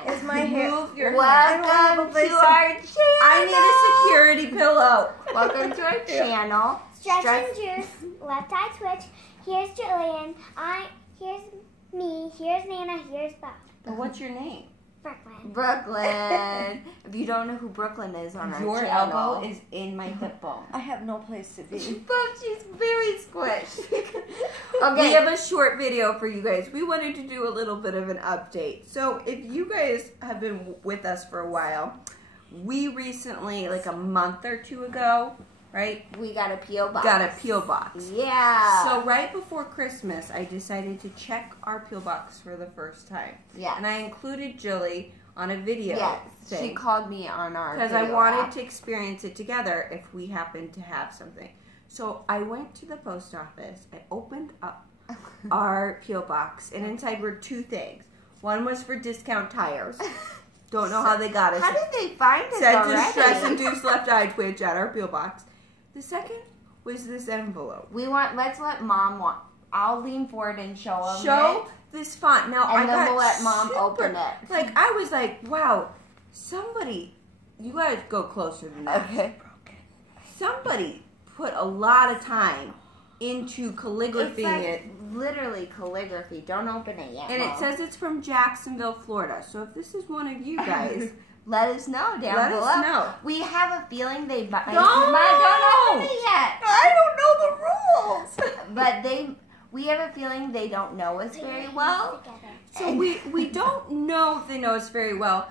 Is my hair? Move your Welcome to our channel. I need a security pillow. Welcome to our channel. Stretch and Juice, Left Eye Twitch. Here's Jillian. Here's me. Here's Nana. Here's Bob. But what's your name? Brooklyn. Brooklyn. If you don't know who Brooklyn is on our channel. Your elbow is in my hip bone. I have no place to be. But she's very squished. Okay. We have a short video for you guys. We wanted to do a little bit of an update. So if you guys have been with us for a while, we recently, like a month or two ago, right? We got a P.O. box. Got a P.O. box. Yeah. So right before Christmas, I decided to check our P.O. box for the first time. Yeah. And I included Jilly on a video. Yes. Thing. She called me on our because I video wanted app. to experience it together if we happened to have something. So I went to the post office. I opened up our P.O. box, and inside were two things. One was for discount tires. Don't know how they got us. How did they find us Sent already? to stress-induced left eye twitch at our P.O. box. The second was this envelope. Let's let Mom I'll lean forward and show them Show this font. Now and I then got we'll let Mom open it. Like I was like, wow, somebody, you gotta go closer than that. Okay. Somebody put a lot of time into calligraphying It's like it. literally calligraphy. Don't open it yet, And Mom. it says it's from Jacksonville, Florida. So if this is one of you guys, let us know down let below. us know. We have a feeling they buy. No! Don't open it yet. I don't know the rules. But we have a feeling they don't know us very well. So we don't know if they know us very well.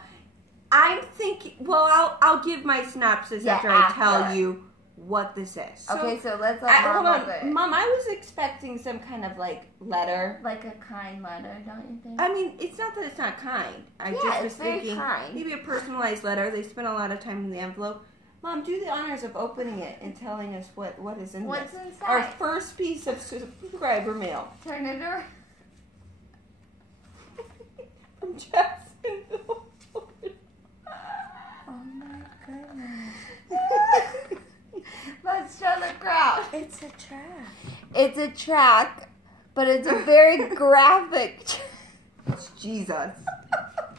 I'm thinking, well, I'll give my synopsis Yeah, after I after. tell you what this is. So, Okay, so let's let hold Mom on. open. Mom, I was expecting some kind of like letter. Like a kind letter, don't you think? I mean, it's not that it's not kind. I Yeah, just was it's very thinking kind. maybe a personalized letter. They spent a lot of time in the envelope. Mom, do the honors of opening it and telling us what is in What's this. inside? Our first piece of subscriber mail. Turn it around. From Jacksonville. Oh my goodness. Let's show the crowd. It's a track. It's a track, but it's a very graphic It's Jesus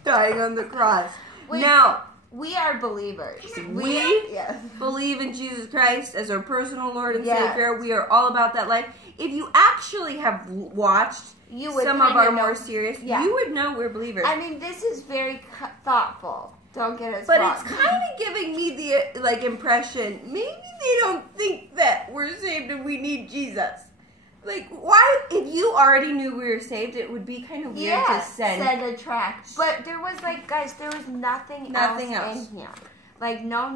dying on the cross. Wait, Now, we are believers. we Yes. believe in Jesus Christ as our personal Lord and Yes. Savior. We are all about that life. If you actually have watched You would some of kinda our know- more serious, Yeah. you would know we're believers. I mean, this is very thoughtful. Don't get us But wrong. it's kind of giving me the impression maybe they don't think that we're saved and we need Jesus. Like, why? If you already knew we were saved, it would be kind of weird to send. a track. But there was guys, there was nothing else in here. Like, no,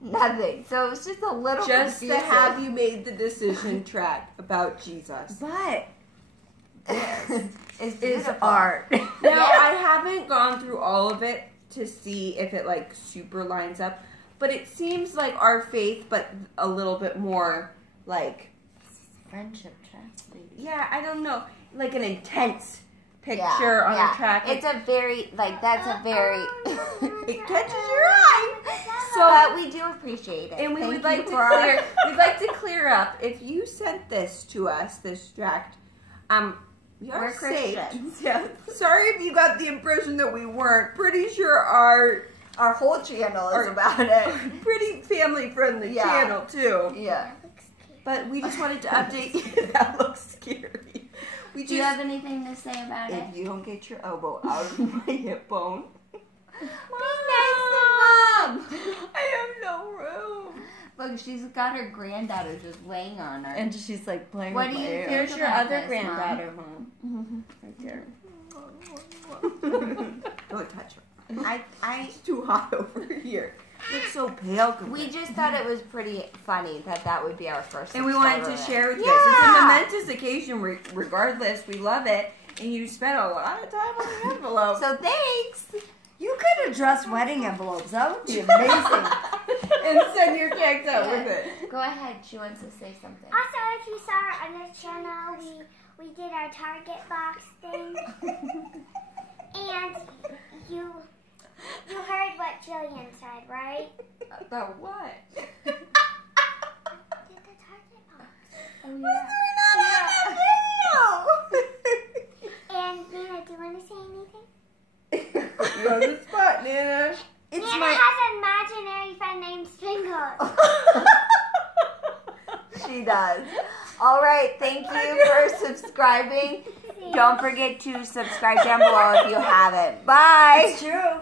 nothing. So it was just a little Just to confusing. have you made the decision track about Jesus. But This is beautiful. art. Now, Yeah. I haven't gone through all of it to see if it super lines up, but it seems like our faith, but a little bit more Friendship track. yeah, I don't know, like an intense picture on a track. It's a very, that's a very... It catches your eye. But we do appreciate it. And we Thank would like you to for clear. We'd like to clear up. If you sent this to us, this tract, we are We're saved. Christians. Yeah. Sorry if you got the impression that we weren't. Pretty sure our whole channel is about it. pretty family friendly Yeah. channel too. Yeah. But we just wanted to update you. That looks scary. Do you have anything to say about it? If you don't get your elbow out of my hip bone. Be nice to Mom. I have no room. Look, she's got her granddaughter just laying on her. And she's like playing What with do my you hair. think? Here's your about other this, granddaughter, Mom. Right there. Don't touch her. It's too hot over here. It's so pale. We just thought it was pretty funny that would be our first. And we wanted to subscriber. share with you guys. It's a momentous occasion regardless. We love it. And you spent a lot of time on the envelope. So thanks. You could address wedding envelopes. That would be amazing. And send your text out with it. Go ahead. She wants to say something. Also, if you saw on this channel, we did our Target box thing, and you heard what Jillian said, right? About what? Did the Target box. Oh, We're not on that video. And Nina, do you want to say anything? You want the spot, Nana. Nana has an imaginary friend named Sprinkles. She does. All right, thank you for subscribing. Don't forget to subscribe down below if you haven't. Bye. It's true.